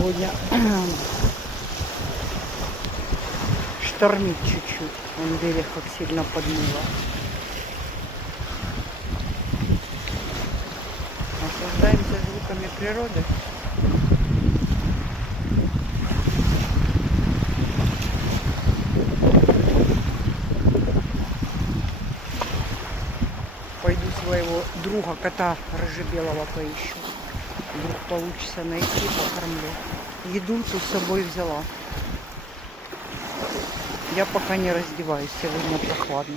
сегодня штормит чуть-чуть. Он берег как сильно подмыло. Наслаждаемся звуками природы. Пойду своего друга, кота рыжебелого поищу. Вдруг получится найти, покормлю. Еду тут с собой взяла. Я пока не раздеваюсь, сегодня прохладно.